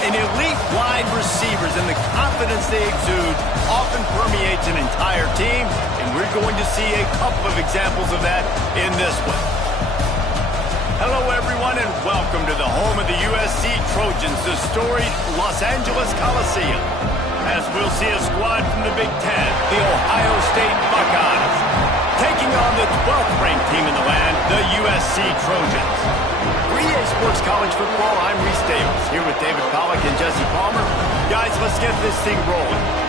And elite wide receivers and the confidence they exude often permeates an entire team, and we're going to see a couple of examples of that in this one. Hello, everyone, and welcome to the home of the USC Trojans, the storied Los Angeles Coliseum. As we'll see a squad from the Big Ten, the Ohio State Buckeyes, taking on the 12th-ranked team in the land, the USC Trojans. For EA Sports College Football, I'm Reese Davis, here with David Pollack and Jesse Palmer. Guys, let's get this thing rolling.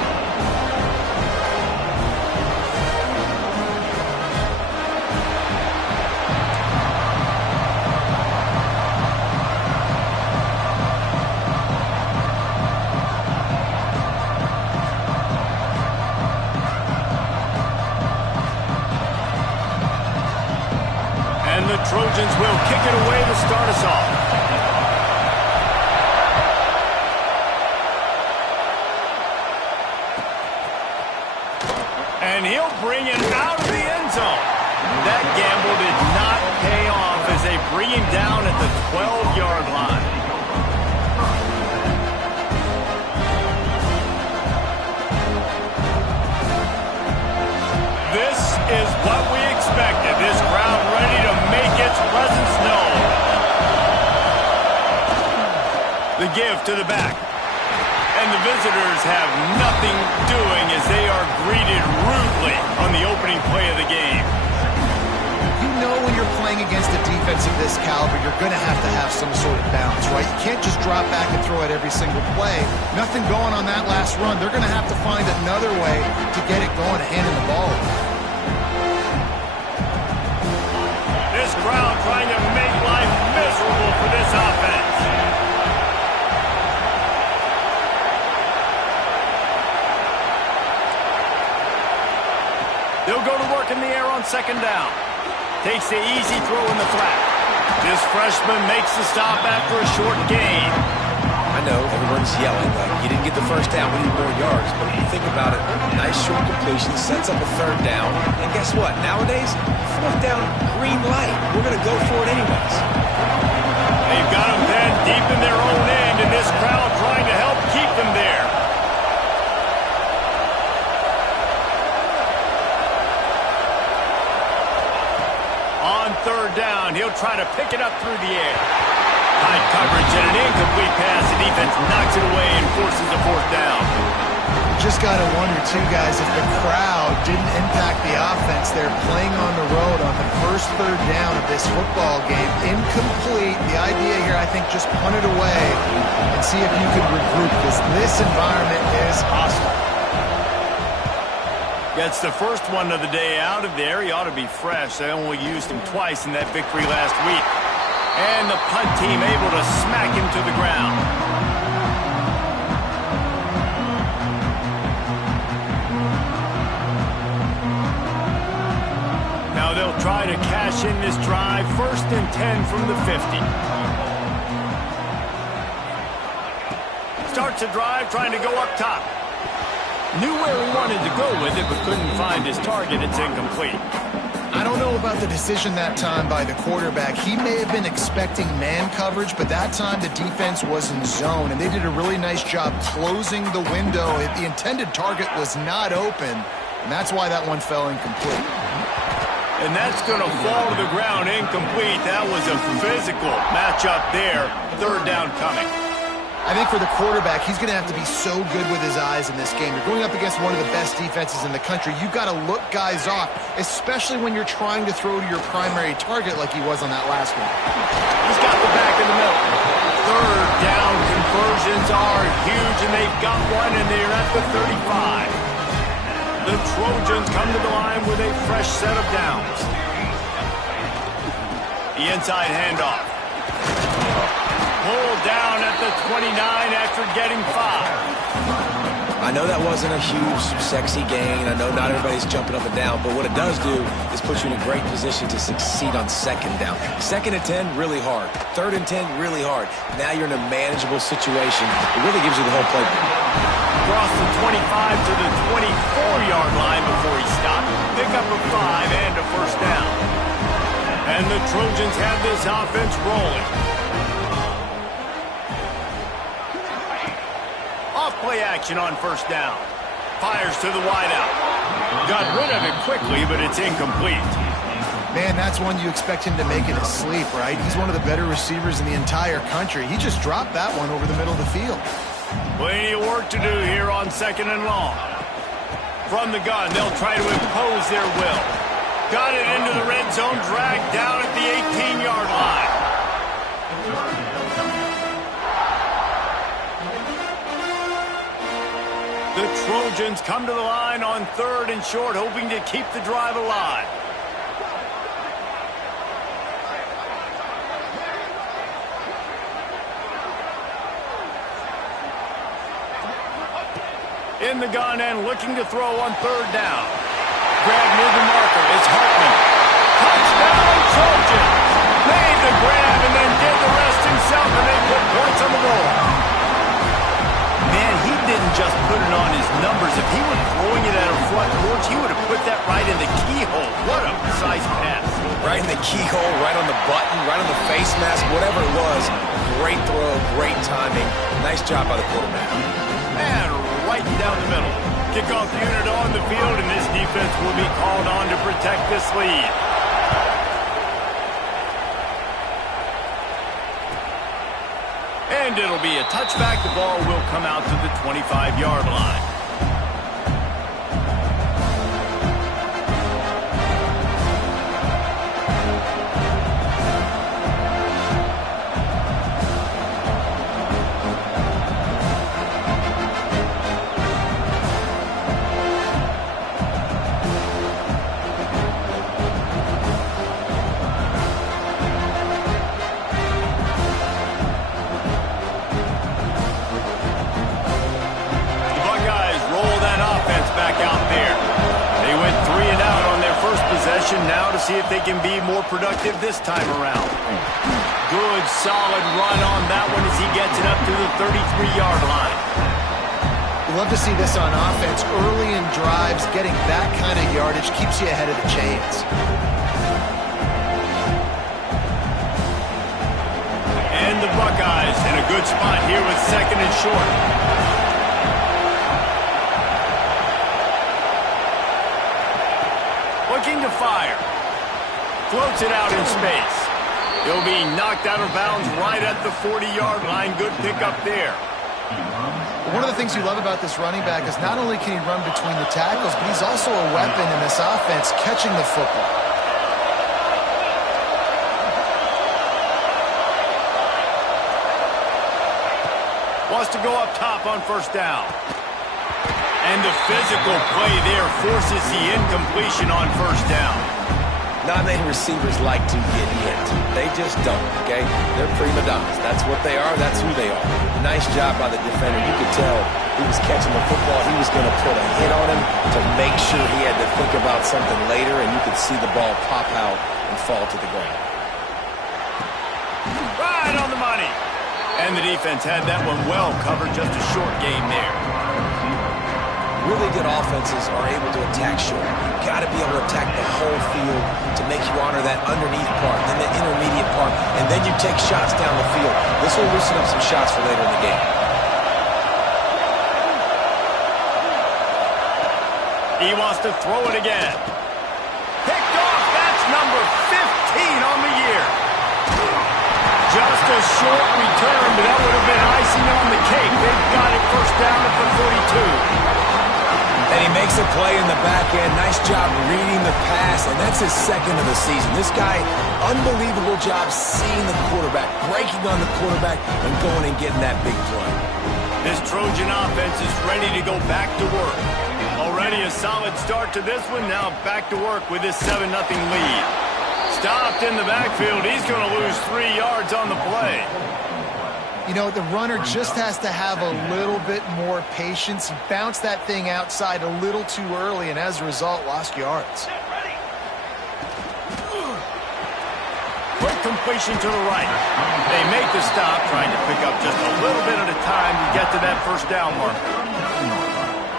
The Trojans will kick it away to start us off. And he'll bring it out of the end zone. That gamble did not pay off as they bring him down at the 12-yard line. This is what we expected. This crowd ready to make its presence known. The give to the back. And the visitors have nothing doing as they are greeted rudely on the opening play of the game. You know when you're playing against a defense of this caliber, you're going to have some sort of balance, right? You can't just drop back and throw it every single play. Nothing going on that last run. They're going to have to find another way to get it going, handing the ball. This crowd trying to make life miserable for this offense. They'll go to work in the air on second down. Takes the easy throw in the flat. This freshman makes the stop after a short gain. I know everyone's yelling like you didn't get the first down, we need more yards. But if you think about it, nice short completion sets up a third down. And guess what? Nowadays, fourth down, green light. We're going to go for it anyways. They've got them then deep in their own end, and this crowd trying to help keep them there. On third down, he'll try to pick it up through the air. High coverage and an incomplete pass. The defense knocks it away and forces a fourth down. Just got to wonder, too, guys, if the crowd didn't impact the offense. They're playing on the road on the first third down of this football game. Incomplete. The idea here, I think, just punt it away and see if you can regroup, because this environment is hostile. Gets the first one of the day out of there. He ought to be fresh. They only used him twice in that victory last week. And the punt team able to smack him to the ground. Now they'll try to cash in this drive. 1st and 10 from the 50. Starts a drive trying to go up top. Knew where he wanted to go with it, but couldn't find his target. It's incomplete. I don't know about the decision that time by the quarterback. He may have been expecting man coverage, but that time the defense was in zone, and they did a really nice job closing the window. The intended target was not open, and that's why that one fell incomplete. And that's going to fall to the ground incomplete. That was a physical matchup there. Third down coming. I think for the quarterback, he's going to have to be so good with his eyes in this game. You're going up against one of the best defenses in the country. You've got to look guys off, especially when you're trying to throw to your primary target like he was on that last one. He's got the back in the middle. Third down conversions are huge, and they've got one, and they're at the 35. The Trojans come to the line with a fresh set of downs. The inside handoff. Pulled down at the 29 after getting 5. I know that wasn't a huge, sexy gain. I know not everybody's jumping up and down, but what it does do is put you in a great position to succeed on second down. 2nd and 10, really hard. 3rd and 10, really hard. Now you're in a manageable situation. It really gives you the whole playbook. Across the 25 to the 24-yard line before he stopped. Pick up a 5 and a first down. And the Trojans have this offense rolling. play action on first down. Fires to the wideout. Got rid of it quickly, but it's incomplete. Man, that's one you expect him to make in his sleep, right? He's one of the better receivers in the entire country. He just dropped that one over the middle of the field. Plenty of work to do here on 2nd and long. From the gun, they'll try to impose their will. Got it into the red zone, dragged down at the 18-yard line. The Trojans come to the line on 3rd and short, hoping to keep the drive alive. In the gun and looking to throw on 3rd down. Grab near the marker. It's Hartman. Touchdown, Trojans! Made the grab and then did the rest himself, and they put points on the board. Man, he didn't just put it on his numbers. If he were throwing it at a front porch, he would have put that right in the keyhole. What a precise pass. Right in the keyhole, right on the button, right on the face mask, whatever it was. Great throw, great timing. Nice job by the quarterback. And right down the middle. Kickoff unit on the field, and this defense will be called on to protect this lead. And it'll be a touchback. The ball will come out to the 25-yard line. Now to see if they can be more productive this time around. Good, solid run on that one as he gets it up to the 33-yard line. You love to see this on offense. Early in drives, getting that kind of yardage keeps you ahead of the chains. And the Buckeyes in a good spot here with 2nd and short. Looking to fire. Floats it out in space. He'll be knocked out of bounds right at the 40-yard line. Good pickup there. One of the things you love about this running back is not only can he run between the tackles, but he's also a weapon in this offense catching the football. Wants to go up top on first down. And the physical play there forces the incompletion on first down. Not many receivers like to get hit. They just don't, okay? They're prima donnas. That's what they are. That's who they are. Nice job by the defender. You could tell he was catching the football. He was going to put a hit on him to make sure he had to think about something later, and you could see the ball pop out and fall to the ground. Right on the money. And the defense had that one well covered. Just a short game there. Really good offenses are able to attack short. You've got to be able to attack the whole field to make you honor that underneath part, then the intermediate part, and then you take shots down the field. This will loosen up some shots for later in the game. He wants to throw it again. Picked off. That's number 15 on the year. Just a short return, but that would have been icing on the cake. They've got it first down at the 42. And he makes a play in the back end. Nice job reading the pass, and that's his 2nd of the season. This guy, unbelievable job seeing the quarterback, breaking on the quarterback, and going and getting that big play. This Trojan offense is ready to go back to work. Already a solid start to this one. Now back to work with this 7-0 lead. Stopped in the backfield. He's going to lose 3 yards on the play. You know, the runner just has to have a little bit more patience. He bounced that thing outside a little too early, and as a result, lost yards. Quick completion to the right. They make the stop, trying to pick up just a little bit at a time to get to that first down marker.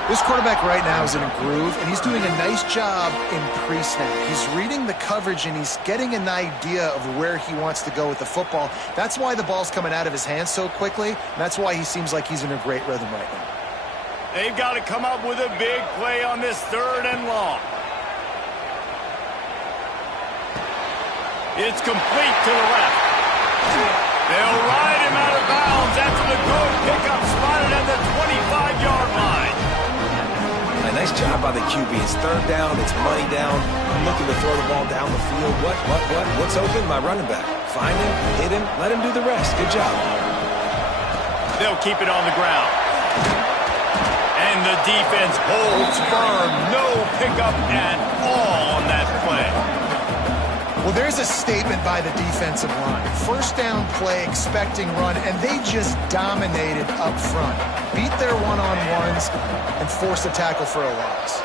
This quarterback right now is in a groove, and he's doing a nice job in pre-snap. He's reading the coverage, and he's getting an idea of where he wants to go with the football. That's why the ball's coming out of his hands so quickly, and that's why he seems like he's in a great rhythm right now. They've got to come up with a big play on this 3rd and long. It's complete to the left. They'll ride him out of bounds after the good pickup spotted at the 25-yard line. A nice job by the QB. It's 3rd down. It's money down. I'm looking to throw the ball down the field. What's open? My running back. Find him, hit him, let him do the rest. Good job. They'll keep it on the ground. And the defense holds firm. No pickup at all on that play. Well, there's a statement by the defensive line. 1st down play, expecting run, and they just dominated up front. Beat their one-on-ones and forced a tackle for a loss.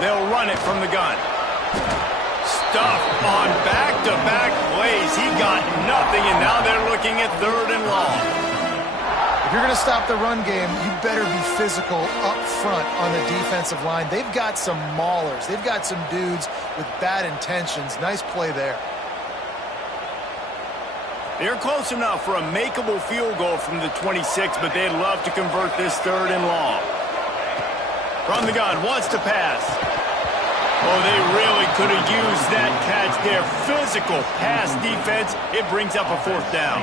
They'll run it from the gun. Stuff on back-to-back plays. He got nothing, and now they're looking at 3rd and long. If you're going to stop the run game, you better be physical up front on the defensive line. They've got some maulers. They've got some dudes with bad intentions. Nice play there. They're close enough for a makeable field goal from the 26, but they'd love to convert this 3rd and long. From the gun, wants to pass. Oh, they really could have used that catch there. Physical pass defense. It brings up a 4th down.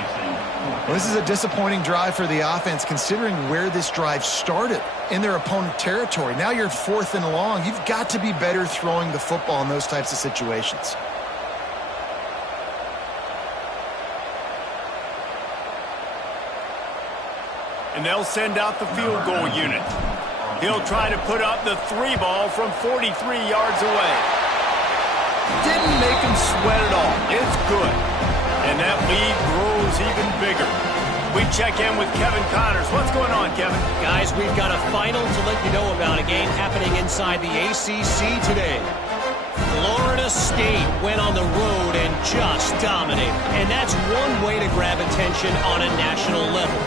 Well, this is a disappointing drive for the offense, considering where this drive started in their opponent territory. Now you're 4th and long. You've got to be better throwing the football in those types of situations. And they'll send out the field goal unit. He'll try to put up the 3 ball from 43 yards away. Didn't make him sweat at all. It's good. And that lead grows even bigger. We check in with Kevin Connors. What's going on, Kevin? Guys, we've got a final to let you know about, a game happening inside the ACC today. Florida State went on the road and just dominated. And that's one way to grab attention on a national level.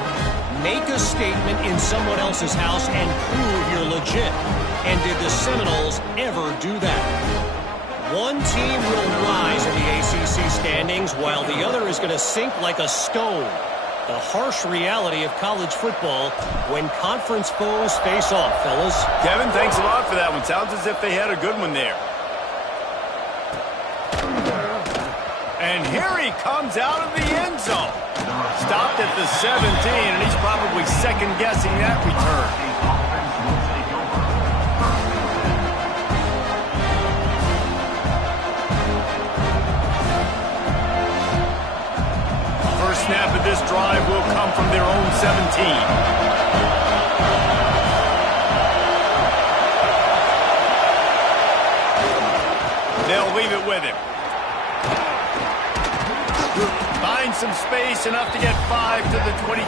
Make a statement in someone else's house and prove you're legit. And did the Seminoles ever do that? One team will rise in the ACC standings while the other is going to sink like a stone. The harsh reality of college football when conference foes face off, fellas. Kevin, thanks a lot for that one. Sounds as if they had a good one there. And here he comes out of the end zone. Stopped at the 17, and he's probably second-guessing that return. First snap of this drive will come from their own 17. They'll leave it with him. Find some space, enough to get 5 to the 22.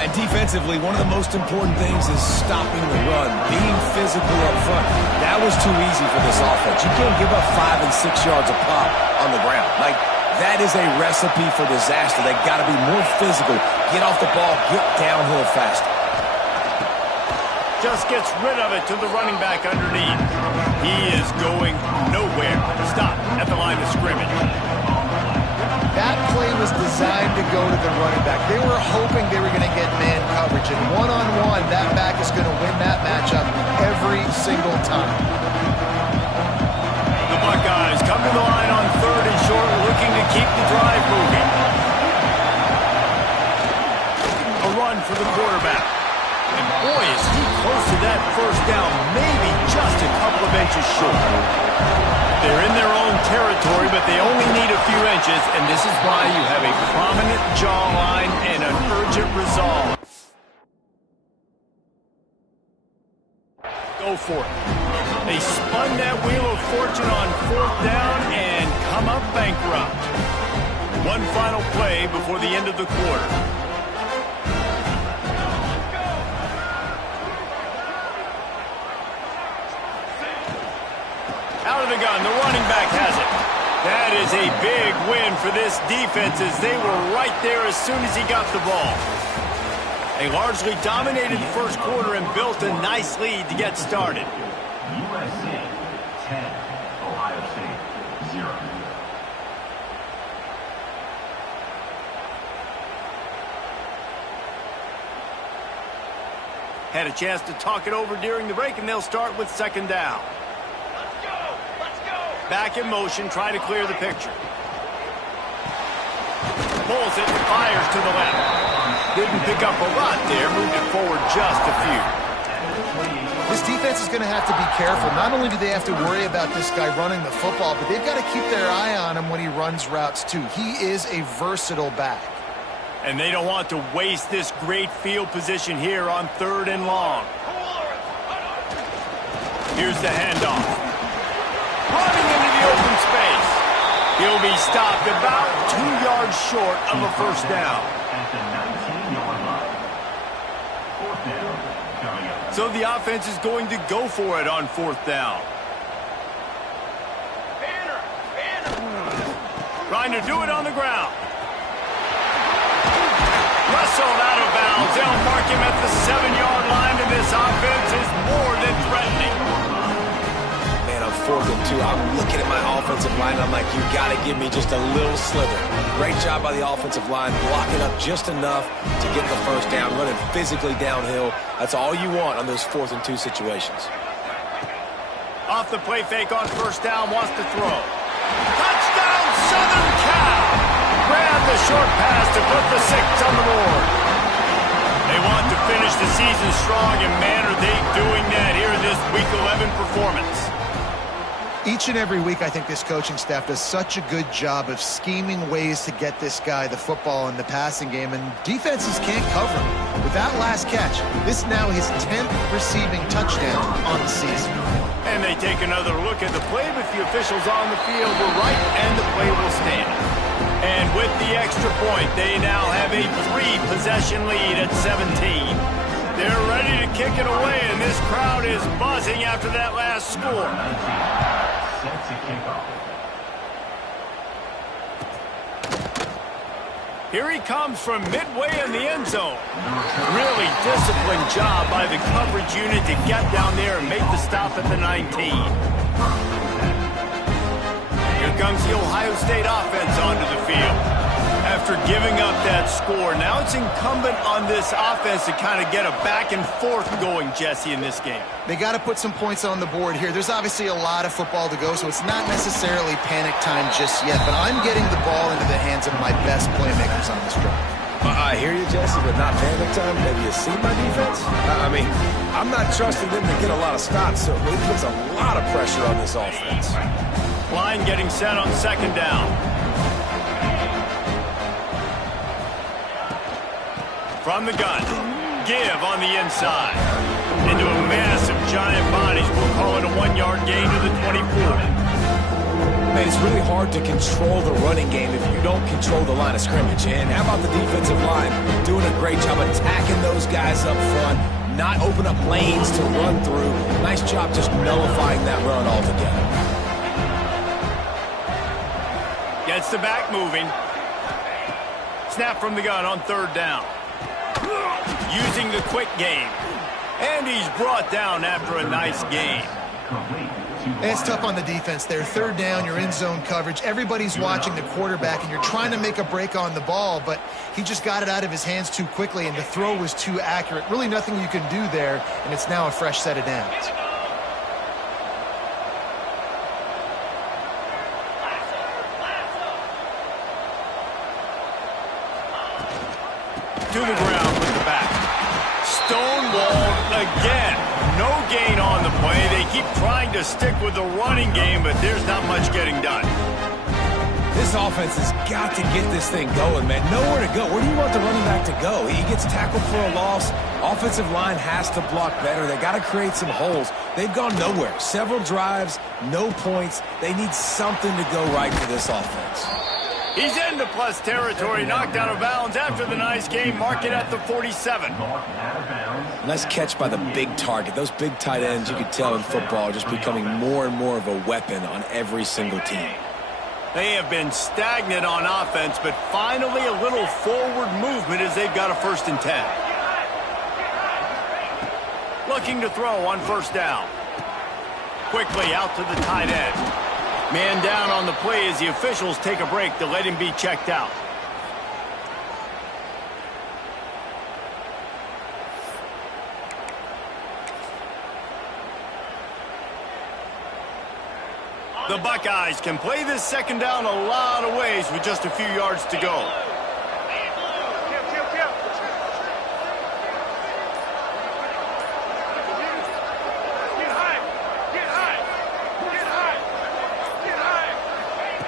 And defensively, one of the most important things is stopping the run, being physical up front. That was too easy for this offense. You can't give up 5 and 6 yards a pop on the ground. Like, that is a recipe for disaster. They got to be more physical. Get off the ball, get downhill fast. Just gets rid of it to the running back underneath. He is going nowhere. Stop at the line of scrimmage. That play was designed to go to the running back. They were hoping they were going to get man coverage. And one-on-one, that back is going to win that matchup every single time. The Buckeyes come to the line on 3rd and short, looking to keep the drive moving. A run for the quarterback. And boy, is he close to that first down, maybe just a couple of inches short. They're in their own territory, but they only need a few inches, and this is why you have a prominent jawline and an urgent resolve. Go for it. They spun that wheel of fortune on 4th down and come up bankrupt. One final play before the end of the quarter. Out of the gun, the running back has it. That is a big win for this defense as they were right there as soon as he got the ball. They largely dominated the first quarter and built a nice lead to get started. USC 10, Ohio State 0. Had a chance to talk it over during the break, and they'll start with second down. Back in motion, try to clear the picture. Pulls it, fires to the left. Didn't pick up a lot there, moved it forward just a few. This defense is going to have to be careful. Not only do they have to worry about this guy running the football, but they've got to keep their eye on him when he runs routes too. He is a versatile back. And they don't want to waste this great field position here on 3rd and long. Here's the handoff. Running into the open space. He'll be stopped about 2 yards short of a first down. So the offense is going to go for it on 4th down. Trying to do it on the ground. Wrestled out of bounds. They'll mark him at the 7-yard line, and this offense is more than threatening. Man, on 4th and 2, I'm looking at my offensive line, and I'm like, you got to give me just a little slither. Great job by the offensive line, blocking up just enough to get the first down, running physically downhill. That's all you want on those 4th and 2 situations. Off the play fake on first down, wants to throw. Touchdown, Southern Cal! Grab the short pass to put the 6 on the board. They want to finish the season strong, and man, are they doing that here in this Week 11 performance. Each and every week, I think this coaching staff does such a good job of scheming ways to get this guy the football in the passing game, and defenses can't cover him. With that last catch, this is now his 10th receiving touchdown on the season. And they take another look at the play, but the officials on the field were right, and the play will stand. And with the extra point, they now have a 3-possession lead at 17. They're ready to kick it away, and this crowd is buzzing after that last score. Here he comes from midway in the end zone. Really disciplined job by the coverage unit to get down there and make the stop at the 19. Here comes the Ohio State offense onto the field. After giving up that score, now it's incumbent on this offense to kind of get a back and forth going, Jesse, in this game. They got to put some points on the board here. There's obviously a lot of football to go, so it's not necessarily panic time just yet, but I'm getting the ball into the hands of my best playmakers on this drive. I hear you, Jesse, but not panic time. Have you seen my defense? I mean, I'm not trusting them to get a lot of stops, so it puts a lot of pressure on this offense. Line getting set on second down. From the gun, give on the inside. Into a mass of giant bodies. We'll call it a 1-yard gain to the 24. Man, it's really hard to control the running game if you don't control the line of scrimmage. And how about the defensive line doing a great job attacking those guys up front, not open up lanes to run through. Nice job just nullifying that run altogether. Gets the back moving. Snap from the gun on third down. Using the quick game. And he's brought down after a nice gain. It's tough on the defense there. Third down, you're in zone coverage. Everybody's watching the quarterback, and you're trying to make a break on the ball, but he just got it out of his hands too quickly, and the throw was too accurate. Really nothing you can do there, and it's now a fresh set of downs. To the ground with the back. Stonewalled again. No gain on the play. They keep trying to stick with the running game, but there's not much getting done. This offense has got to get this thing going, man. Nowhere to go. Where do you want the running back to go? He gets tackled for a loss. Offensive line has to block better. They got to create some holes. They've gone nowhere. Several drives, no points. They need something to go right for this offense. He's into plus territory, knocked out of bounds after the nice game. Mark it at the 47. Nice catch by the big target. Those big tight ends, you could tell in football, are just becoming more and more of a weapon on every single team. They have been stagnant on offense, but finally a little forward movement as they've got a 1st and 10. Looking to throw on first down. Quickly out to the tight end. Man down on the play as the officials take a break to let him be checked out. The Buckeyes can play this second down a lot of ways with just a few yards to go.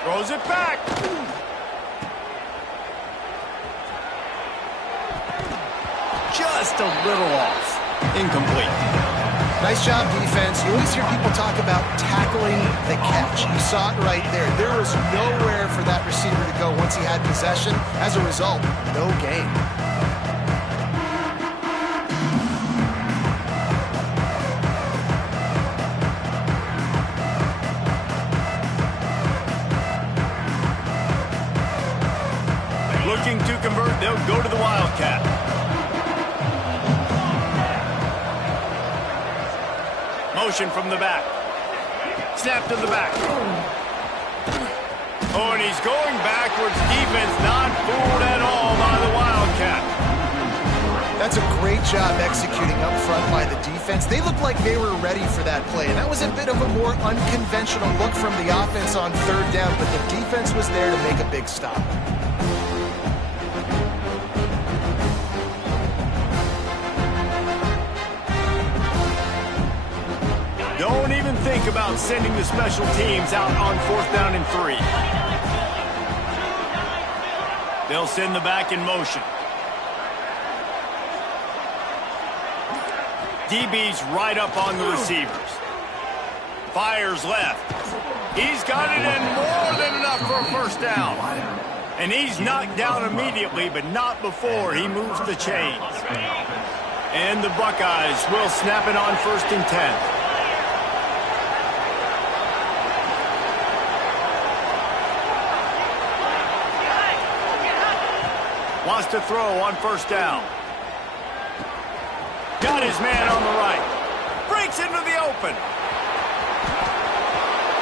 Throws it back. Just a little off. Incomplete. Nice job, defense. You always hear people talk about tackling the catch. You saw it right there. There was nowhere for that receiver to go once he had possession. As a result, no gain. Looking to convert, they'll go to the Wildcat. Motion from the back. Snap to the back. Oh, and he's going backwards. Defense not fooled at all by the Wildcat. That's a great job executing up front by the defense. They looked like they were ready for that play. And that was a bit of a more unconventional look from the offense on third down, but the defense was there to make a big stop. Don't even think about sending the special teams out on 4th down and 3. They'll send the back in motion. DB's right up on the receivers. Fires left. He's got it in more than enough for a first down. And he's knocked down immediately, but not before he moves the chains. And the Buckeyes will snap it on 1st and 10. Wants to throw on 1st down. Got his man on the right. Breaks into the open.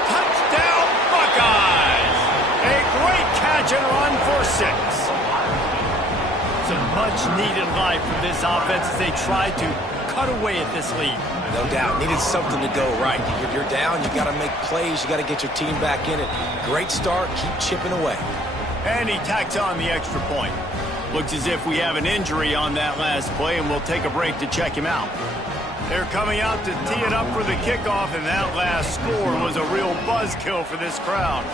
Touchdown, Buckeyes! A great catch and run for 6. Some much-needed life for this offense as they try to cut away at this lead. No doubt. Needed something to go right. You're down. You got to make plays. You got to get your team back in it. Great start. Keep chipping away. And he tacks on the extra point. Looks as if we have an injury on that last play, and we'll take a break to check him out. They're coming out to tee it up for the kickoff, and that last score was a real buzzkill for this crowd.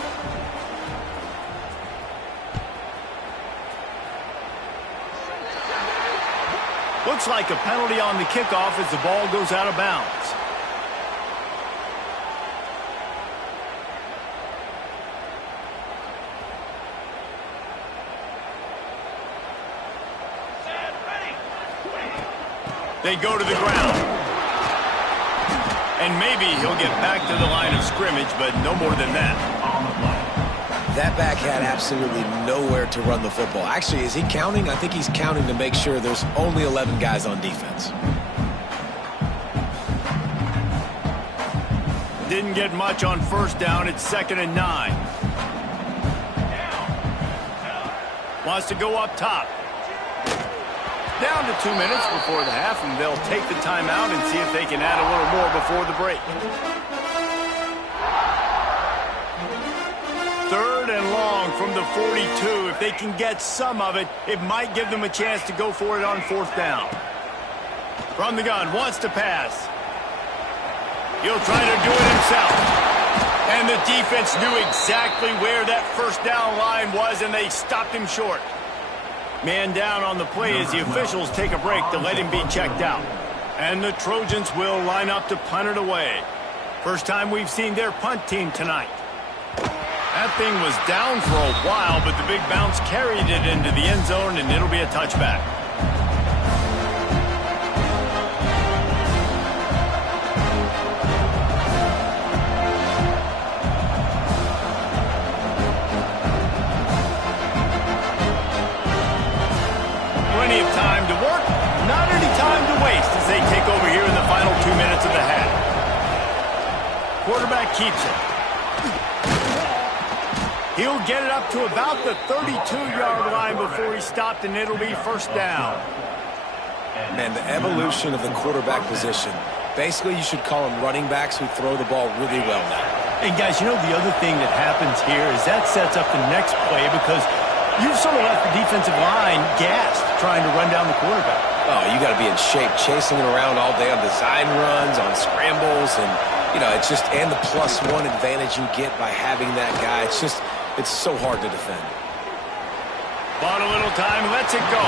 Looks like a penalty on the kickoff as the ball goes out of bounds. They go to the ground. And maybe he'll get back to the line of scrimmage, but no more than that. That back had absolutely nowhere to run the football. Actually, is he counting? I think he's counting to make sure there's only 11 guys on defense. Didn't get much on 1st down. It's 2nd and 9. Wants to go up top. Down to 2 minutes before the half, and they'll take the timeout and see if they can add a little more before the break. 3rd and long from the 42. If they can get some of it, it might give them a chance to go for it on 4th down. From the gun, wants to pass. He'll try to do it himself. And the defense knew exactly where that 1st down line was, and they stopped him short. Man down on the play as the officials take a break to let him be checked out. And the Trojans will line up to punt it away. First time we've seen their punt team tonight. That thing was down for a while, but the big bounce carried it into the end zone, and it'll be a touchback. Plenty of time to work, not any time to waste as they take over here in the final 2 minutes of the half. Quarterback keeps it. He'll get it up to about the 32-yard line before he stopped, and it'll be 1st down. Man, the evolution of the quarterback position. Basically, you should call them running backs who throw the ball really well now. And guys, you know the other thing that happens here is that sets up the next play because you've sort of left the defensive line gassed trying to run down the quarterback. Oh, you got to be in shape, chasing it around all day on design runs, on scrambles, and, you know, it's just, and the +1 advantage you get by having that guy. It's just, it's so hard to defend. Bought a little time, lets it go.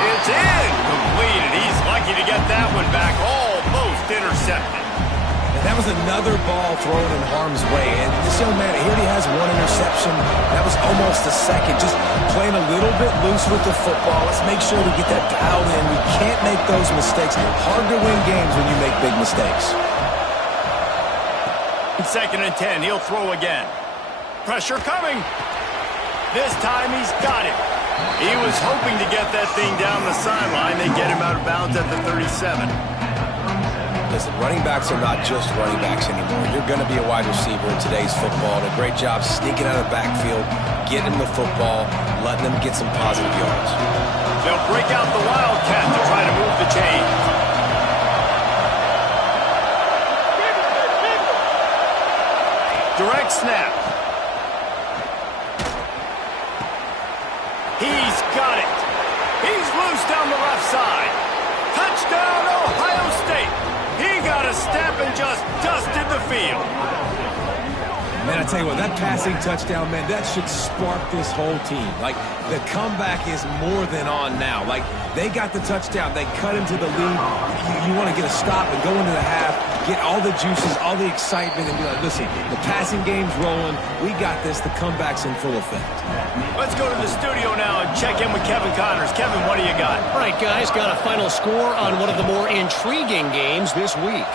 It's completed. He's lucky to get that one back, almost intercepted. And that was another ball thrown in harm's way. And this young man, he already has one interception. That was almost a second. Just playing a little bit loose with the football. Let's make sure we get that dialed in. We can't make those mistakes. Hard to win games when you make big mistakes. 2nd and 10. He'll throw again. Pressure coming. This time he's got it. He was hoping to get that thing down the sideline. They get him out of bounds at the 37. Listen, running backs are not just running backs anymore. You're going to be a wide receiver in today's football. And a great job sneaking out of the backfield, getting the football, letting them get some positive yards. They'll break out the Wildcat to try to move the chain. Direct snap. He's got it. He's loose down the left side. Touchdown, Ohio State. He got a step and just dusted the field. Man, I tell you what, that passing touchdown, man, that should spark this whole team. Like, the comeback is more than on now. Like, they got the touchdown. They cut into the lead. You want to get a stop and go into the half, get all the juices, all the excitement, and be like, listen, the passing game's rolling. We got this. The comeback's in full effect. Let's go to the studio now and check in with Kevin Connors. Kevin, what do you got? All right, guys, got a final score on one of the more intriguing games this week.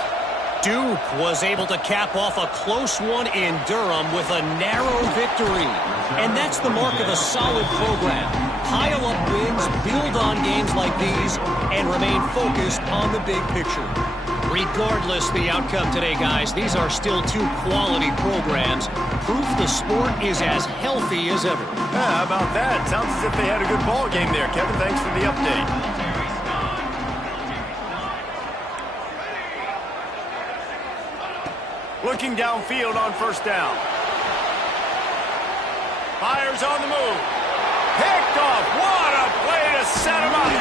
Duke was able to cap off a close one in Durham with a narrow victory. And that's the mark of a solid program. Pile up wins, build on games like these, and remain focused on the big picture. Regardless the outcome today, guys, these are still two quality programs. Proof the sport is as healthy as ever. Yeah, how about that? Sounds as if they had a good ball game there. Kevin, thanks for the update. Looking downfield on 1st down. Fires on the move. Picked off. What a play to set him up.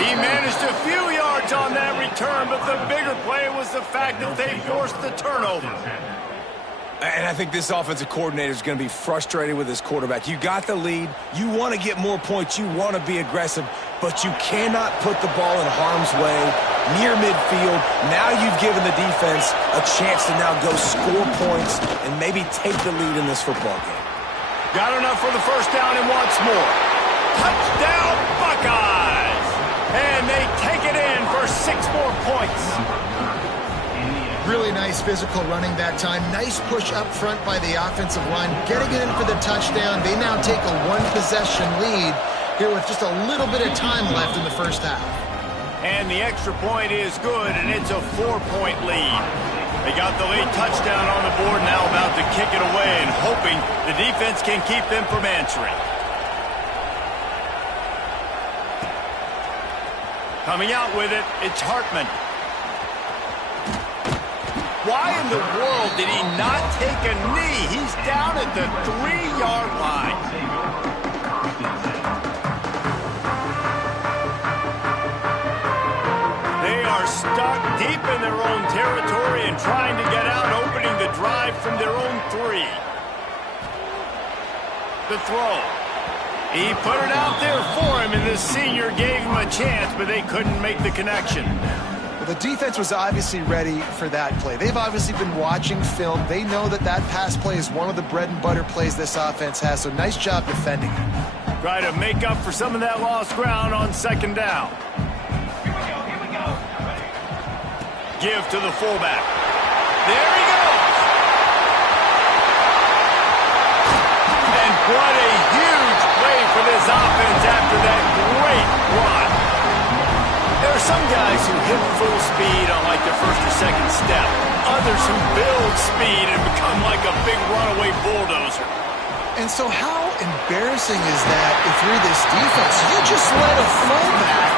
He managed a few yards on that return, but the bigger play was the fact that they forced the turnover. And I think this offensive coordinator is going to be frustrated with his quarterback. You got the lead. You want to get more points. You want to be aggressive, but you cannot put the ball in harm's way near midfield. Now you've given the defense a chance to now go score points and maybe take the lead in this football game. Got enough for the 1st down and wants more. Touchdown, Buckeyes! And they take it in for 6 more points. Really nice physical running that time. Nice push up front by the offensive line. Getting it in for the touchdown. They now take a 1-possession lead here with just a little bit of time left in the 1st half. And the extra point is good, and it's a 4-point lead. They got the late touchdown on the board, now about to kick it away and hoping the defense can keep them from answering. Coming out with it, it's Hartman. Why in the world did he not take a knee? He's down at the 3-yard line. They are stuck deep in their own territory and trying to get out, opening the drive from their own 3. The throw. He put it out there for him, and the senior gave him a chance, but they couldn't make the connection. The defense was obviously ready for that play. They've obviously been watching film. They know that that pass play is one of the bread and butter plays this offense has, so nice job defending it. Try to make up for some of that lost ground on 2nd down. Here we go. Give to the fullback. There he goes. And what a huge play for this offense after that great run. There are some guys who hit full speed on like their 1st or 2nd step. Others who build speed and become like a big runaway bulldozer. And so how embarrassing is that if you're this defense? You just let a fullback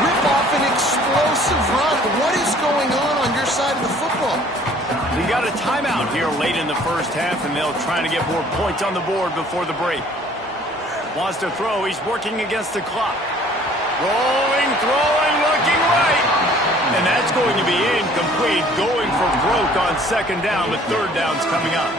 rip off an explosive run. What is going on your side of the football? We got a timeout here late in the first half, and they'll try to get more points on the board before the break. Wants to throw. He's working against the clock. Rolling, throwing, looking right. And that's going to be incomplete. Going for broke on second down, but third down's coming up.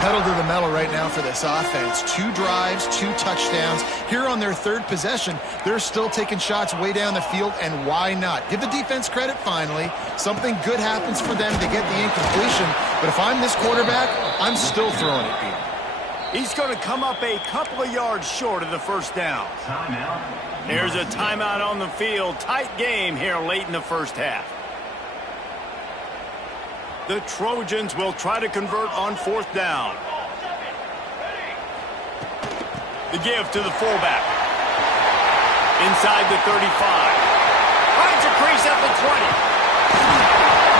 Pedal to the metal right now for this offense. 2 drives, 2 touchdowns. Here on their third possession, they're still taking shots way down the field, and why not? Give the defense credit finally. Something good happens for them to get the incompletion, but if I'm this quarterback, I'm still throwing it deep. He's going to come up a couple of yards short of the first down. Here's a timeout on the field. Tight game here late in the first half. The Trojans will try to convert on fourth down. The give to the fullback. Inside the 35. Finds a crease at the 20.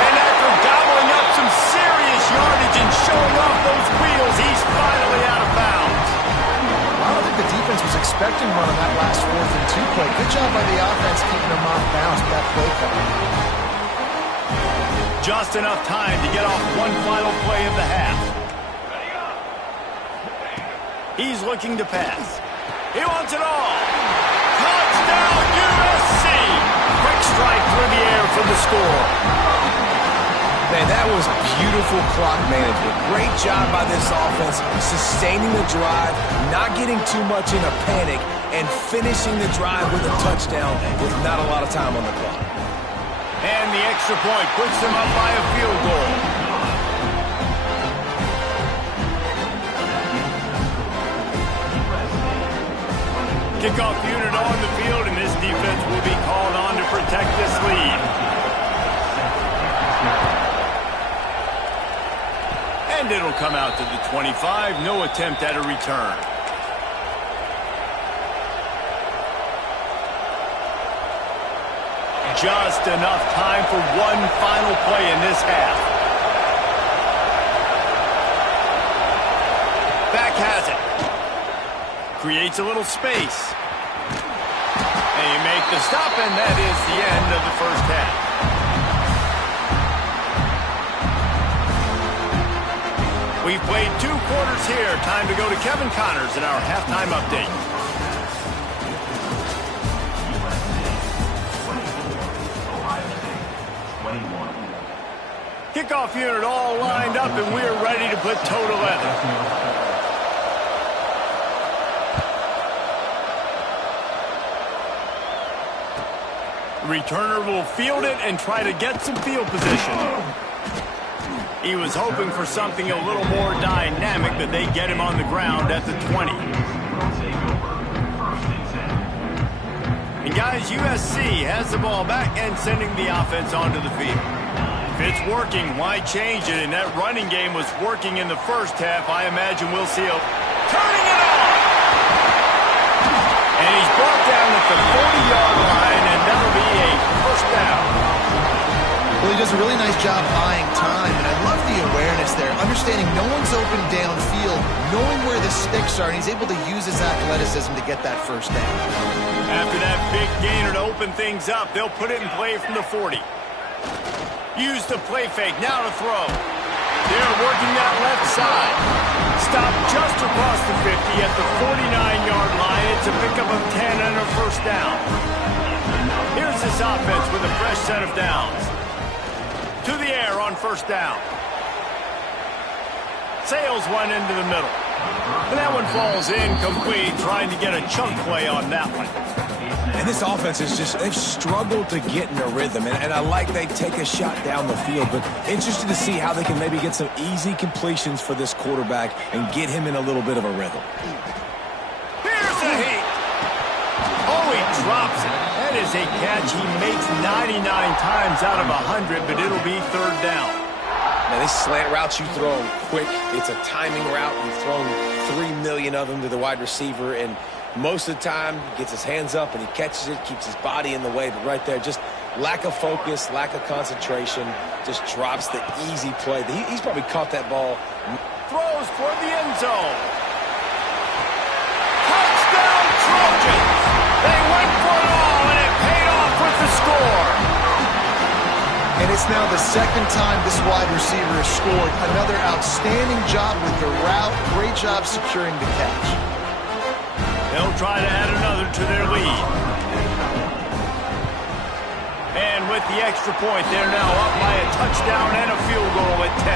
And after gobbling up some serious yardage and showing off those wheels, he's finally out of bounds. I don't think the defense was expecting one on that last 4th and 2 play. Good job by the offense keeping them off bounds with that play call. Just enough time to get off one final play of the half. He's looking to pass. He wants it all. Touchdown, USC! Quick strike through the air for the score. Man, that was beautiful clock management. Great job by this offense, sustaining the drive, not getting too much in a panic, and finishing the drive with a touchdown with not a lot of time on the clock. And the extra point puts them up by a field goal. Kickoff unit on the field, and this defense will be called on to protect this lead. And it'll come out to the 25. No attempt at a return. Just enough time for one final play in this half. Back has it. Creates a little space. And you make the stop, and that is the end of the first half. We've played 2 quarters here. Time to go to Kevin Connors in our halftime update. Kickoff unit all lined up, and we're ready to put toe to leather. Returner will field it and try to get some field position. He was hoping for something a little more dynamic, but they get him on the ground at the 20. And guys, USC has the ball back and sending the offense onto the field. If it's working, why change it? And that running game was working in the first half. I imagine we'll see a turning it on. And he's brought down at the 40-yard line, and that'll be a first down. Well, he does a really nice job buying time, and I love the awareness there, understanding no one's open downfield, knowing where the sticks are, and he's able to use his athleticism to get that first down. After that big gainer to open things up, they'll put it in play from the 40. Use the play fake, now to throw. They're working that left side. Stop just across the 50 at the 49-yard line. It's a pickup of 10 and a first down. Here's this offense with a fresh set of downs. To the air on first down. Sails one into the middle. And that one falls incomplete, trying to get a chunk play on that one. And this offense is just, they've struggled to get in a rhythm. And I like they take a shot down the field, but interested to see how they can maybe get some easy completions for this quarterback and get him in a little bit of a rhythm. Here's a heat. Oh, he drops it. That is a catch he makes 99 times out of 100, but it'll be third down. Now, these slant routes, you throw them quick. It's a timing route. You've thrown 3 million of them to the wide receiver, and most of the time, he gets his hands up and he catches it, keeps his body in the way. But right there, just lack of focus, lack of concentration, just drops the easy play. He's probably caught that ball. Throws toward the end zone. Touchdown, Trojans! They went for it all, and it paid off with the score. And it's now the second time this wide receiver has scored. Another outstanding job with the route. Great job securing the catch. They'll try to add another to their lead. And with the extra point, they're now up by a touchdown and a field goal at 10.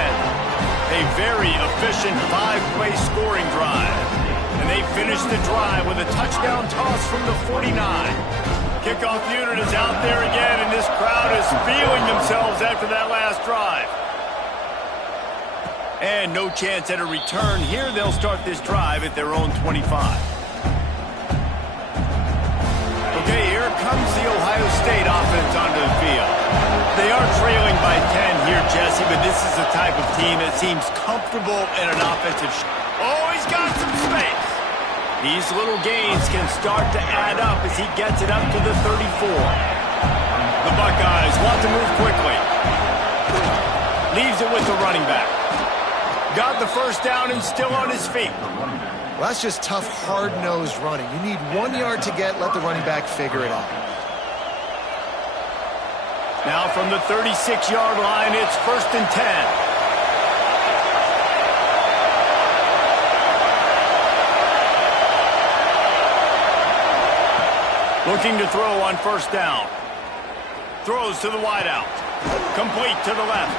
A very efficient 5-play scoring drive. And they finish the drive with a touchdown toss from the 49. Kickoff unit is out there again, and this crowd is feeling themselves after that last drive. And no chance at a return here. They'll start this drive at their own 25. Okay, here comes the Ohio State offense onto the field. They are trailing by 10 here, Jesse, but this is the type of team that seems comfortable in an offensive Oh, he's got some space. These little gains can start to add up as he gets it up to the 34. The Buckeyes want to move quickly. Leaves it with the running back. Got the first down and still on his feet. Well, that's just tough, hard-nosed running. You need 1 yard to get, let the running back figure it out. Now from the 36-yard line, it's 1st and 10. Looking to throw on 1st down. Throws to the wideout. Complete to the left.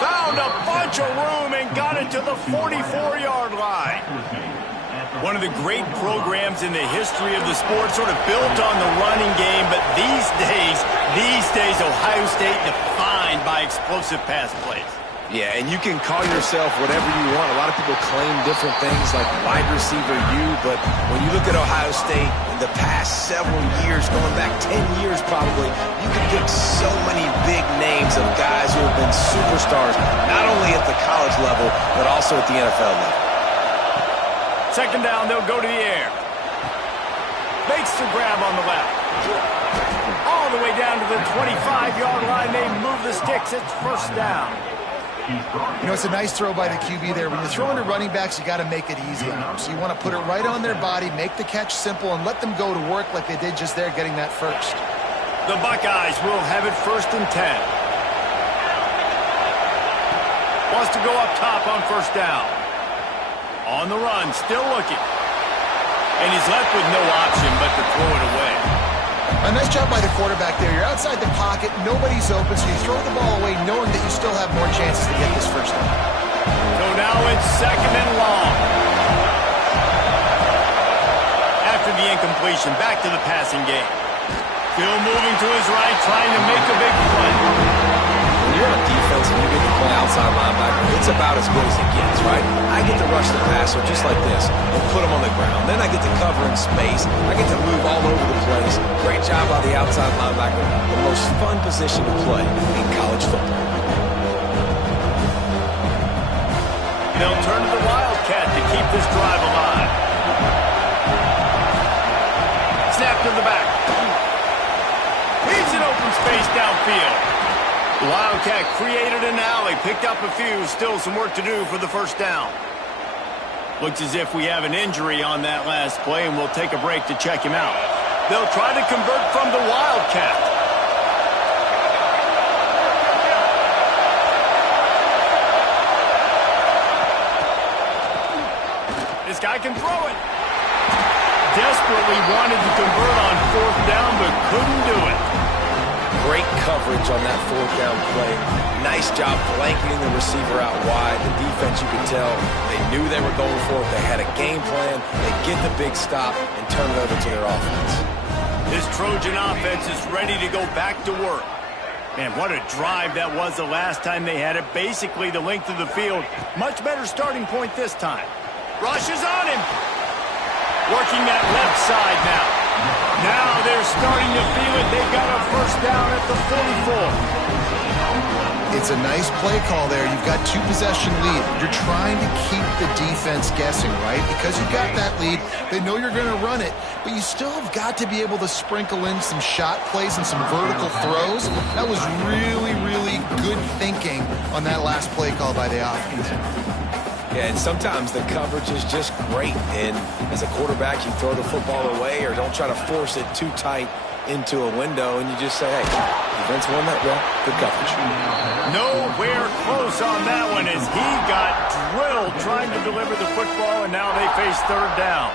Found a bunch of room and got it to the 44-yard line. One of the great programs in the history of the sport, sort of built on the running game, but these days, Ohio State defined by explosive pass plays. Yeah, and you can call yourself whatever you want. A lot of people claim different things like wide receiver U, but when you look at Ohio State in the past several years, going back 10 years probably, you can pick so many big names of guys who have been superstars, not only at the college level, but also at the NFL level. 2nd down, they'll go to the air. Makes the grab on the left. All the way down to the 25-yard line. They move the sticks. It's 1st down. You know, it's a nice throw by the QB there. When you're throwing to running backs, you got to make it easy on them. So you want to put it right on their body, make the catch simple, and let them go to work like they did just there, getting that first. The Buckeyes will have it 1st and 10. Wants to go up top on 1st down. On the run, still looking. And he's left with no option but to throw it away. A nice job by the quarterback there. You're outside the pocket, nobody's open, so you throw the ball away knowing that you still have more chances to get this 1st down. So now it's 2nd and long. After the incompletion, back to the passing game. Still moving to his right, trying to make a big play. When you're on defense and you get to play outside linebacker, it's about as good as it gets, right? I get to rush the passer just like this and put him on the ground. Then I get to cover in space. I get to move all over the place. Great job by the outside linebacker. The most fun position to play in college football. They'll turn to the Wildcat to keep this drive alive. Snap to the back. He's in open space downfield. The Wildcat created an alley, picked up a few, still some work to do for the 1st down. Looks as if we have an injury on that last play, and we'll take a break to check him out. They'll try to convert from the Wildcat. This guy can throw it. Desperately wanted to convert on 4th down, but couldn't do it. Great coverage on that 4th down play. Nice job blanketing the receiver out wide. The defense, you could tell, they knew they were going for it. They had a game plan. They get the big stop and turn it over to their offense. This Trojan offense is ready to go back to work. Man, what a drive that was the last time they had it. Basically the length of the field. Much better starting point this time. Rush is on him. Working that left side now. Now they're starting to feel it. They've got a 1st down at the 44. It's a nice play call there. You've got 2-possession lead. You're trying to keep the defense guessing, right? Because you've got that lead. They know you're going to run it, but you still have got to be able to sprinkle in some shot plays and some vertical throws. That was really, really good thinking on that last play call by the offense. Yeah, and sometimes the coverage is just great. And as a quarterback, you throw the football away or don't try to force it too tight into a window, and you just say, hey, Defense won that well. Good coverage. Nowhere close on that one as he got drilled trying to deliver the football, and now they face third down.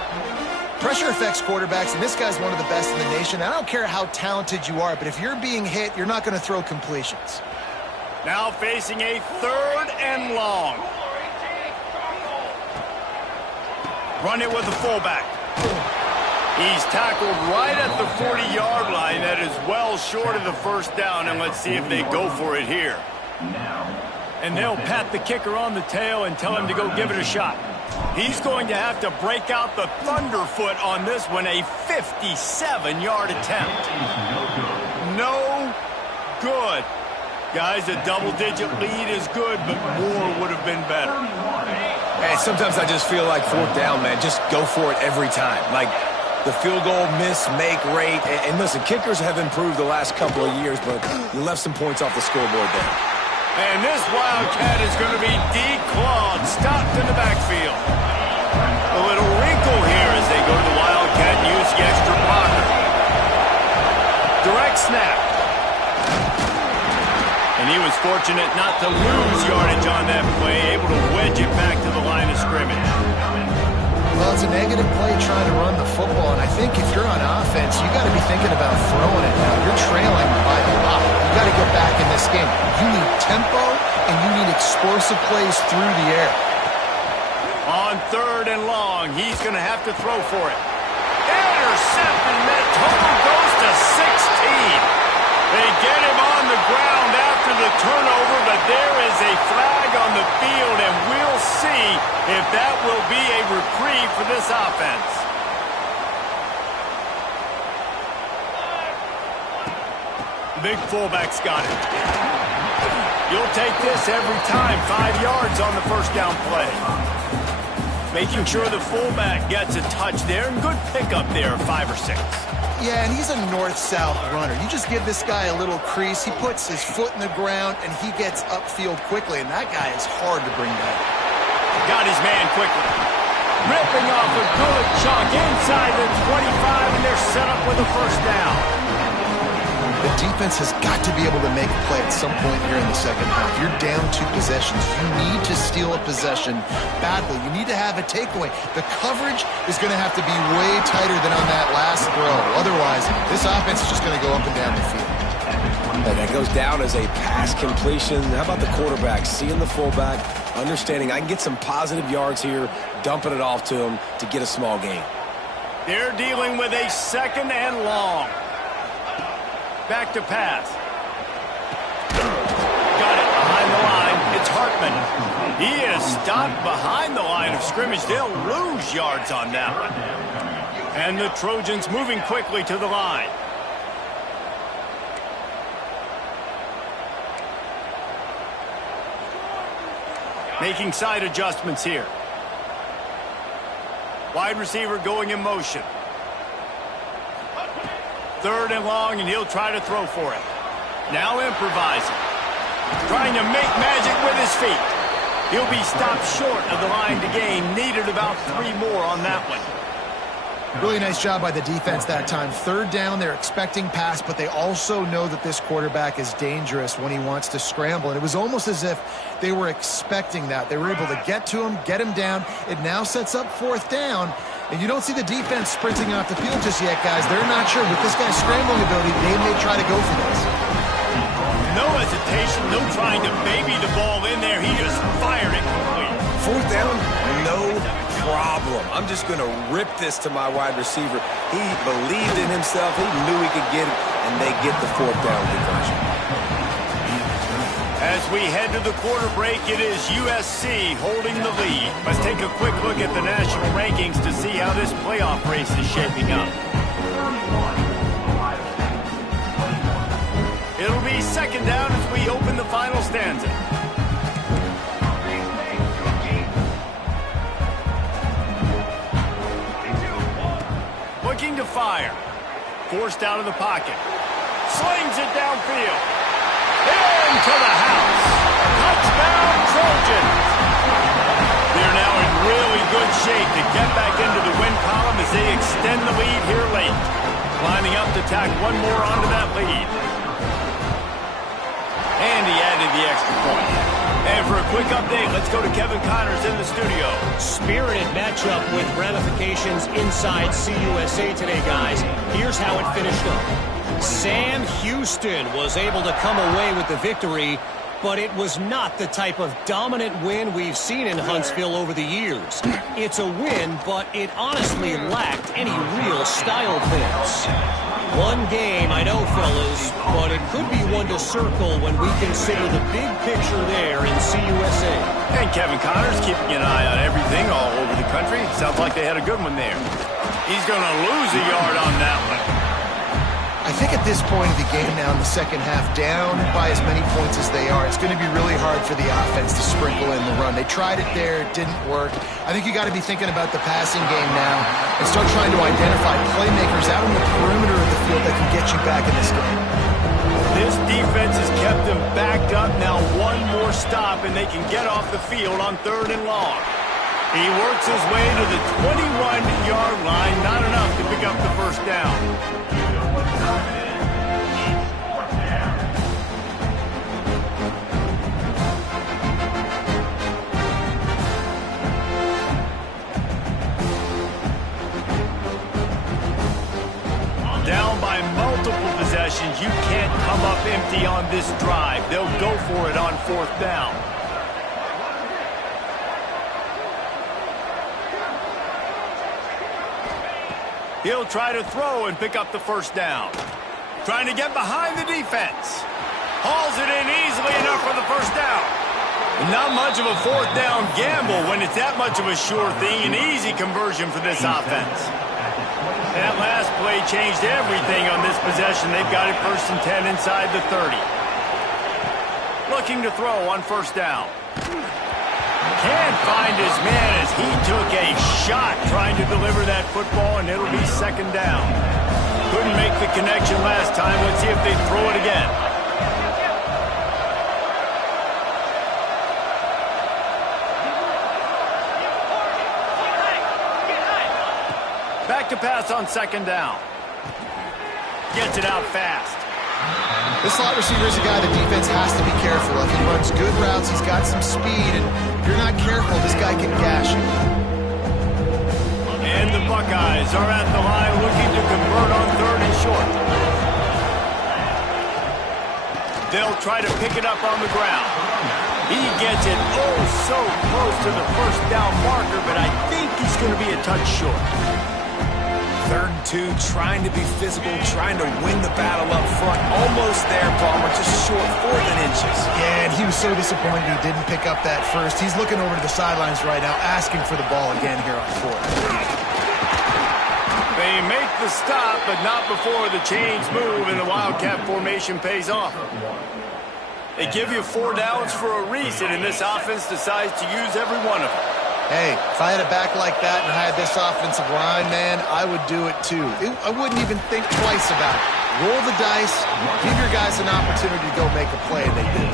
Pressure affects quarterbacks, and this guy's one of the best in the nation. I don't care how talented you are, but if you're being hit, you're not going to throw completions. Now facing a third and long. Run it with the fullback. He's tackled right at the 40-yard line. That is well short of the first down, and let's see if they go for it here. And they'll pat the kicker on the tail and tell him to go give it a shot. He's going to have to break out the thunderfoot on this one, a 57-yard attempt. No good. Guys, a double-digit lead is good, but more would have been better. Hey, sometimes I just feel like fourth down, man. Just go for it every time. Like the field goal miss-make rate. And listen, kickers have improved the last couple of years, but you left some points off the scoreboard there. And this Wildcat is going to be declawed, stopped in the backfield. A little wrinkle here as they go to the Wildcat and use the extra blocker. Direct snap. And he was fortunate not to lose yardage on that play, able to wedge it back to the line of scrimmage. Well, it's a negative play trying to run the football, and I think if you're on offense, you got to be thinking about throwing it now. You're trailing by a lot. You got to get back in this game. You need tempo, and you need explosive plays through the air. On third and long, he's going to have to throw for it. Intercepted, and that total goes to 16. They get him on the ground after the turnover, but there is a flag on the field, and we'll see if that will be a reprieve for this offense. Big fullback's got it. You'll take this every time. 5 yards on the first down play. Making sure the fullback gets a touch there, and good pickup there, 5 or 6. Yeah, and he's a north-south runner. You just give this guy a little crease, he puts his foot in the ground, and he gets upfield quickly, and that guy is hard to bring down. Got his man quickly. Ripping off a good chunk inside the 25, and they're set up with a first down. The defense has got to be able to make a play at some point here in the second half. You're down 2 possessions. You need to steal a possession badly. You need to have a takeaway. The coverage is going to have to be way tighter than on that last throw. Otherwise, this offense is just going to go up and down the field. And that goes down as a pass completion. How about the quarterback seeing the fullback, understanding I can get some positive yards here, dumping it off to him to get a small gain. They're dealing with a second and long. Back to pass. Got it behind the line. It's Hartman. He is stopped behind the line of scrimmage. They'll lose yards on that one. And the Trojans moving quickly to the line. Making side adjustments here. Wide receiver going in motion. Third and long, and he'll try to throw for it. Now improvising. Trying to make magic with his feet. He'll be stopped short of the line to gain. Needed about 3 more on that one. Really nice job by the defense that time. Third down, they're expecting pass, but they also know that this quarterback is dangerous when he wants to scramble. And it was almost as if they were expecting that. They were able to get to him, get him down. It now sets up fourth down. And you don't see the defense sprinting off the field just yet, guys. They're not sure. With this guy's scrambling ability, they may try to go for this. No hesitation, no trying to baby the ball in there. He just fired it complete. Fourth down, no problem. I'm just going to rip this to my wide receiver. He believed in himself. He knew he could get it, and they get the fourth down conversion. As we head to the quarter break, it is USC holding the lead. Let's take a quick look at the national rankings to see how this playoff race is shaping up. It'll be second down as we open the final stanza. Looking to fire. Forced out of the pocket. Slings it downfield. Into the house. Touchdown, Trojans. They're now in really good shape to get back into the win column as they extend the lead here late. Lining up to tack one more onto that lead. he added the extra point. And for a quick update, let's go to Kevin Connors in the studio. Spirited matchup with ramifications inside CUSA today, guys. Here's how it finished up. Sam Houston was able to come away with the victory, but it was not the type of dominant win we've seen in Huntsville over the years. It's a win, but it honestly lacked any real style points. One game, I know, fellas, but it could be one to circle when we consider the big picture there in CUSA. And Kevin Connors keeping an eye on everything all over the country. Sounds like they had a good one there. He's going to lose a yard on that one. I think at this point of the game now in the second half, down by as many points as they are, it's going to be really hard for the offense to sprinkle in the run. They tried it there, it didn't work. I think you got to be thinking about the passing game now and start trying to identify playmakers out on the perimeter of the field that can get you back in this game. This defense has kept them backed up. Now one more stop and they can get off the field on 3rd and long. He works his way to the 21-yard line, not enough to pick up the first down. Down by multiple possessions, you can't come up empty on this drive. They'll go for it on 4th down. He'll try to throw and pick up the first down. Trying to get behind the defense. Hauls it in easily enough for the first down. Not much of a 4th down gamble when it's that much of a sure thing. An easy conversion for this offense. That last play changed everything on this possession. They've got it 1st and 10 inside the 30. Looking to throw on 1st down. Can't find his man as he took a shot trying to deliver that football, and it'll be 2nd down. Couldn't make the connection last time. Let's see if they throw it again. Back to pass on 2nd down. Gets it out fast. This slot receiver is a guy the defense has to be careful of. He runs good routes, he's got some speed, and if you're not careful, this guy can gash you. And the Buckeyes are at the line looking to convert on 3rd and short. They'll try to pick it up on the ground. He gets it oh so close to the 1st down marker, but I think he's going to be a touch short. 3rd and 2, trying to be physical, trying to win the battle up front. Almost there, Palmer, just short 4 inches. Yeah, and he was so disappointed he didn't pick up that first. He's looking over to the sidelines right now, asking for the ball again here on 4th. They make the stop, but not before the chains move and the Wildcat formation pays off. They give you 4 downs for a reason, and this offense decides to use every one of them. Hey, if I had a back like that and I had this offensive line, man, I would do it too. I wouldn't even think twice about it. Roll the dice, give your guys an opportunity to go make a play, and they did.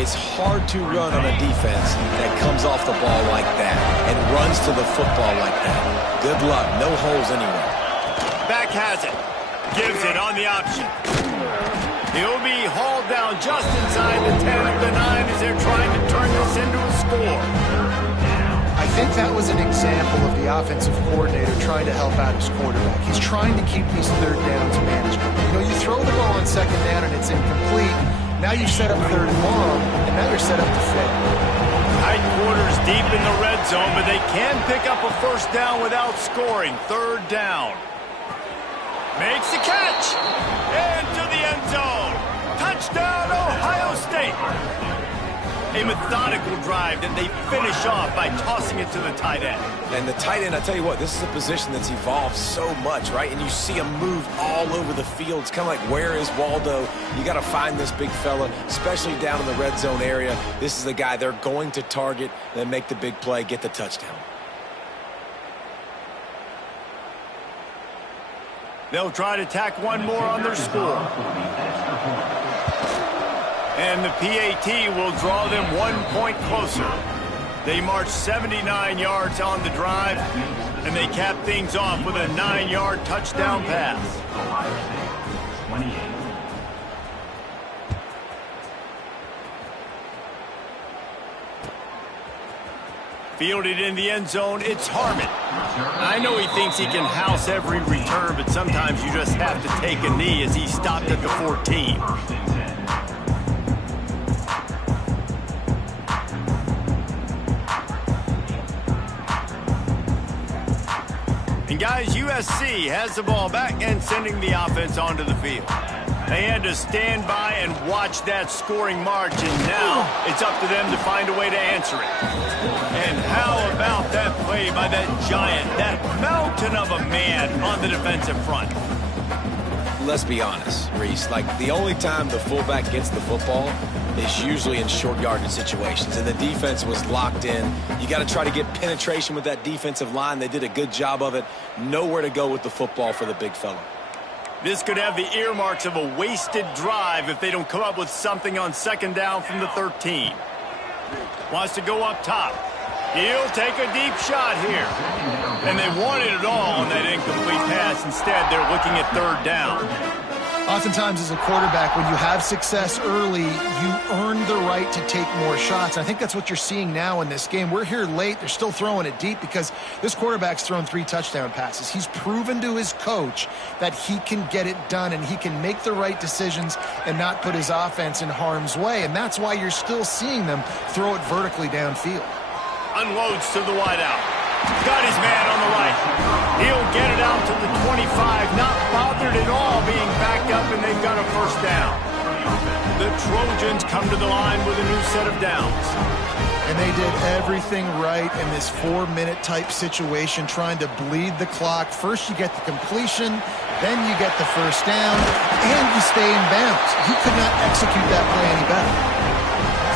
It's hard to run on a defense that comes off the ball like that and runs to the football like that. Good luck, no holes anywhere. Back has it. Gives it on the option. He'll be hauled down just inside the 10 of the 9 as they're trying to turn this into a score. I think that was an example of the offensive coordinator trying to help out his quarterback. He's trying to keep these 3rd downs manageable. You know, you throw the ball on 2nd down and it's incomplete. Now you've set up 3rd and long, and now you're set up to fail. Tight quarters deep in the red zone, but they can pick up a 1st down without scoring. 3rd down. Makes the catch. Into the end zone. Touchdown, Ohio State. A methodical drive that they finish off by tossing it to the tight end. And the tight end, I tell you what, this is a position that's evolved so much, right? And you see him move all over the field. It's kind of like, where is Waldo? You got to find this big fella, especially down in the red zone area. This is the guy they're going to target, then make the big play, get the touchdown. They'll try to tack one more on their score. And the PAT will draw them 1 point closer. They march 79 yards on the drive, and they cap things off with a 9-yard touchdown pass. Fielded in the end zone, it's Harmon. I know he thinks he can house every return, but sometimes you just have to take a knee as he stopped at the 14. And guys, USC has the ball back and sending the offense onto the field. They had to stand by and watch that scoring march, and now it's up to them to find a way to answer it. And how about that play by that giant, that mountain of a man on the defensive front? Let's be honest, Reese. Like, the only time the fullback gets the football is usually in short yardage situations, and the defense was locked in. You got to try to get penetration with that defensive line. They did a good job of it. Nowhere to go with the football for the big fella. This could have the earmarks of a wasted drive if they don't come up with something on second down from the 13. Wants to go up top. He'll take a deep shot here. And they wanted it all on that incomplete pass. Instead, they're looking at third down. Oftentimes as a quarterback, when you have success early, you earn the right to take more shots. And I think that's what you're seeing now in this game. We're here late. They're still throwing it deep because this quarterback's thrown 3 touchdown passes. He's proven to his coach that he can get it done and he can make the right decisions and not put his offense in harm's way. And that's why you're still seeing them throw it vertically downfield. Unloads to the wideout. Got his man on the right. He'll get it out to the 25. Not bothered at all being backed up, and they've got a first down. The Trojans come to the line with a new set of downs. And they did everything right in this 4-minute type situation, trying to bleed the clock. First you get the completion, then you get the first down, and you stay in bounds. You could not execute that play any better.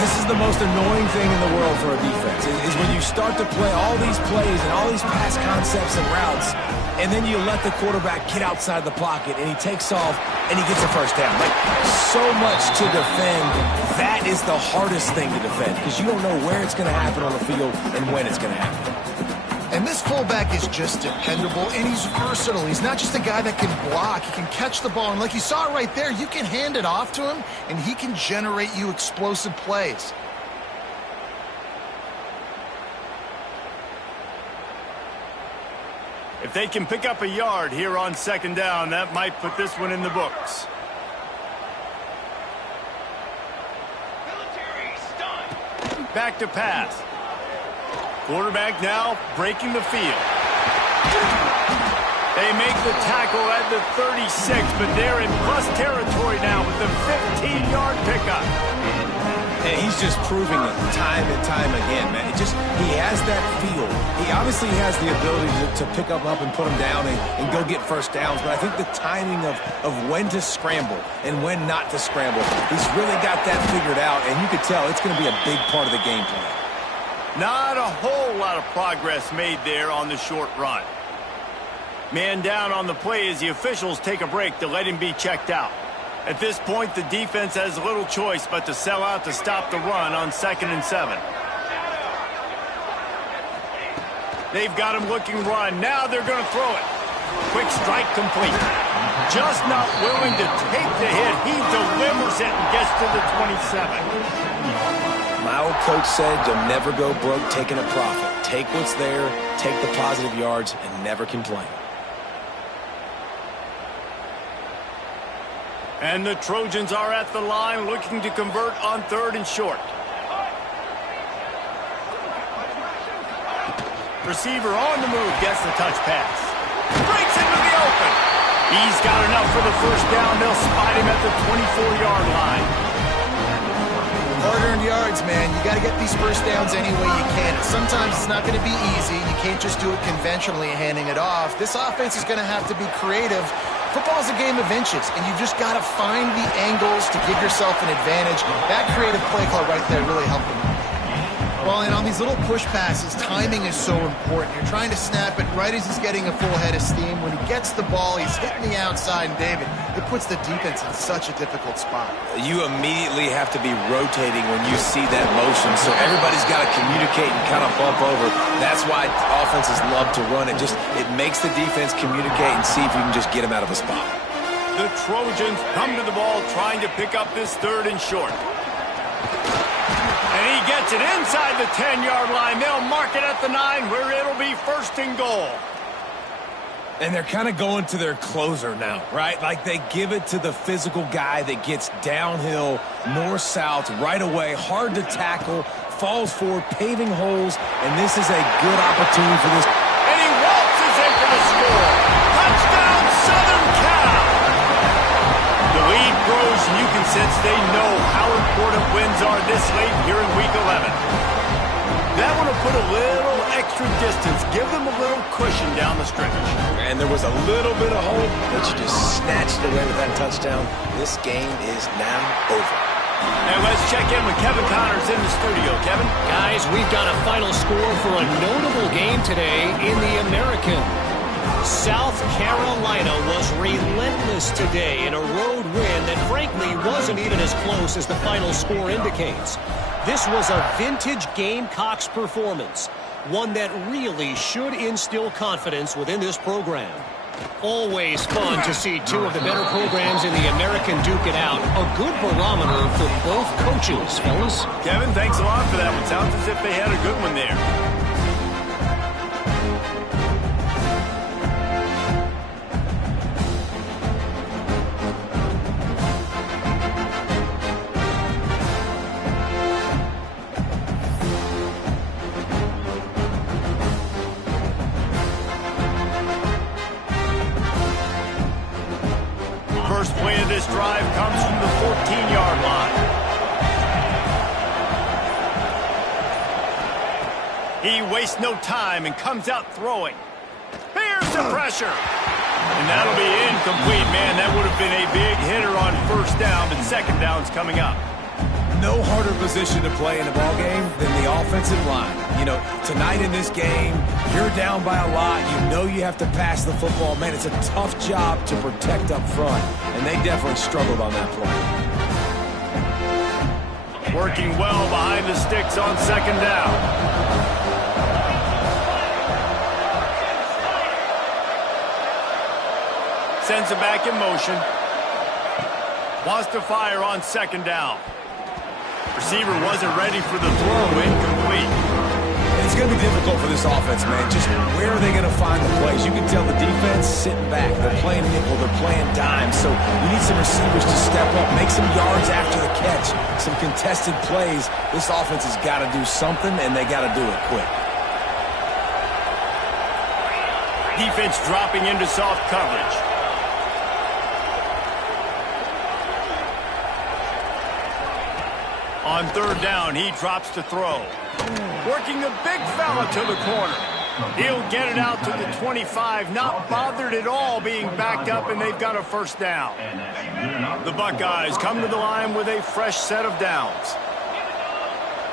This is the most annoying thing in the world for a defense, is when you start to play all these plays and all these pass concepts and routes, and then you let the quarterback get outside the pocket, and he takes off, and he gets a first down. Like, so much to defend. That is the hardest thing to defend, because you don't know where it's going to happen on the field and when it's going to happen. And this fullback is just dependable, and he's versatile. He's not just a guy that can block. He can catch the ball, and like you saw right there, you can hand it off to him, and he can generate you explosive plays. If they can pick up a yard here on second down, that might put this one in the books. Back to pass. Quarterback now breaking the field. They make the tackle at the 36, but they're in plus territory now with the 15-yard pickup. And he's just proving it time and time again, man. He has that feel. He obviously has the ability to pick them up and put them down and go get first downs, but I think the timing of when to scramble and when not to scramble, he's really got that figured out, and you could tell it's going to be a big part of the game plan. Not a whole lot of progress made there on the short run. Man down on the play as the officials take a break to let him be checked out. At this point, the defense has little choice but to sell out to stop the run on 2nd and 7. They've got him looking run. Now they're going to throw it. Quick strike complete. Just not willing to take the hit. He delivers it and gets to the 27. My old coach said you'll never go broke taking a profit. Take what's there, take the positive yards, and never complain. And the Trojans are at the line looking to convert on 3rd and short. Receiver on the move, gets the touch pass. Breaks into the open. He's got enough for the first down. They'll spot him at the 24-yard line. Hard-earned yards, man. You got to get these first downs any way you can. Sometimes it's not going to be easy. You can't just do it conventionally handing it off. This offense is going to have to be creative. Football's a game of inches, and you've just got to find the angles to give yourself an advantage. That creative play call right there really helped them. Well, and on these little push passes, timing is so important. You're trying to snap it right as he's getting a full head of steam. When he gets the ball, he's hitting the outside, and David, it puts the defense in such a difficult spot. You immediately have to be rotating when you see that motion, so everybody's got to communicate and kind of bump over. That's why offenses love to run it. It makes the defense communicate and see if you can just get them out of a spot. The Trojans come to the ball trying to pick up this 3rd and short. And he gets it inside the 10-yard line. They'll mark mark it at the 9 where it'll be 1st and goal. And they're kind of going to their closer now, right? Like they give it to the physical guy that gets downhill, north-south, right away, hard to tackle, falls forward, paving holes, and this is a good opportunity for this. And he waltzes in for the score. Touchdown, Southern Cal! The lead grows, and you can sense they know how important wins are this late here in Week 11. That one will put a little extra distance, give them a little cushion down the stretch. And there was a little bit of hope, but you just snatched it away with that touchdown. This game is now over. And let's check in with Kevin Connors in the studio. Kevin? Guys, we've got a final score for a notable game today in the American. South Carolina was relentless today in a road win that frankly wasn't even as close as the final score indicates. This was a vintage Gamecocks performance, one that really should instill confidence within this program. Always fun to see two of the better programs in the American duke it out. A good barometer for both coaches, fellas. Kevin, thanks a lot for that one. Sounds as if they had a good one there. First play of this drive comes from the 14-yard line. He wastes no time and comes out throwing. Here's the pressure. And that'll be incomplete, man. That would have been a big hitter on 1st down, but 2nd down's coming up. No harder position to play in a ball game than the offensive line. You know, tonight in this game, you're down by a lot. You know you have to pass the football. Man, it's a tough job to protect up front, and they definitely struggled on that play. Working well behind the sticks on 2nd down. Sends it back in motion. Wants to fire on 2nd down. Receiver wasn't ready for the throw, incomplete. It's going to be difficult for this offense, man. Just where are they going to find the plays? You can tell the defense sitting back. They're playing nickel. They're playing dime. So you need some receivers to step up, make some yards after the catch, some contested plays. This offense has got to do something, and they got to do it quick. Defense dropping into soft coverage. On 3rd down, he drops to throw. Working the big fella to the corner. He'll get it out to the 25, not bothered at all being backed up, and they've got a 1st down. The Buckeyes come to the line with a fresh set of downs.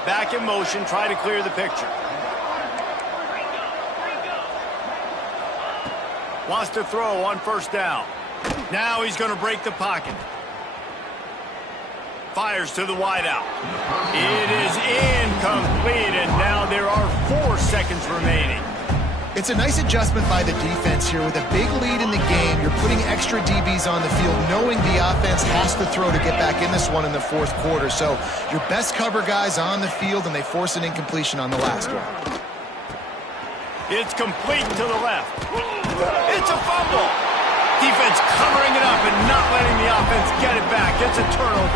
Back in motion, try to clear the picture. Wants to throw on 1st down. Now he's going to break the pocket. Fires to the wideout. It is incomplete, and now there are 4 seconds remaining. It's a nice adjustment by the defense here. With a big lead in the game, you're putting extra DBs on the field, knowing the offense has to throw to get back in this one in the 4th quarter. So your best cover guys on the field, and they force an incompletion on the last one. It's complete to the left. It's a fumble. Defense covering it up and not letting the offense get it back. It's a turnover.